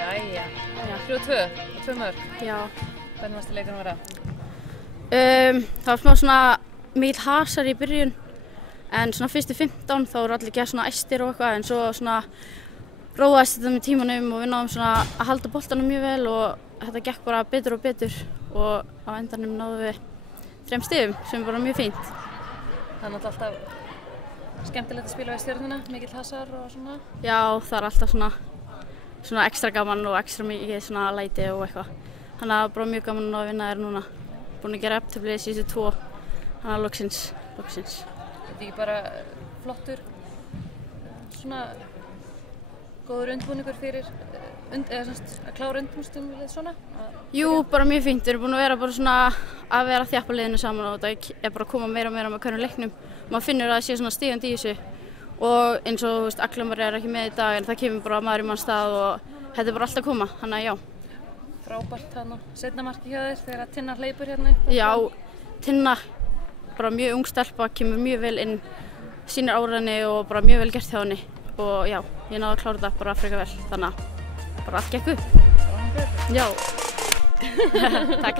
Jæja, 3-2 mörg. Já. Hvernig varst leikurinn að vera? Það var smá svona mikill hasar í byrjun, en svona fyrstu 15 þá voru allir gert svona æstir og eitthvað, en svo svona róaðist þetta með tímanum og við náðum svona að halda boltanum mjög vel og þetta gekk bara betur og betur og á endanum náðum við 3 stigum sem var bara mjög fínt. Það er náttúrulega alltaf skemmtilegt að spila við Stjörnuna, mikill hasar og svona? Já, það er alltaf svona ekstra gaman og ekstra mikið svona læti og eitthvað. Þannig að það var bara mjög gaman að vinna þér núna. Búin að gera jafntefli síðustu 2, þannig að loksins. Þetta ekki bara flottur, svona góður undirbúningur fyrir að klára undirbúningstímabilið svona? Jú, bara mjög fínt. Við erum búin að vera bara svona að vera að þjappa liðinu saman og það er bara að koma meira og meira með hverjum leiknum. Maður finnur að það sé svona stigandi í þessu og eins og Aklamar er ekki með í dag en það kemur bara maður í mann stað og þetta er bara alltaf að koma, þannig að já. Frábært þarna, seinna markið hjá þér þegar Tinna hleypur hérna upp? Já, Tinna, bara mjög ung stelpa, kemur mjög vel inn, sýnir áræðinni og bara mjög vel gert hjá henni og já, ég náði að klára þetta bara frekar vel, þannig að bara allt gekk upp. Já, takk.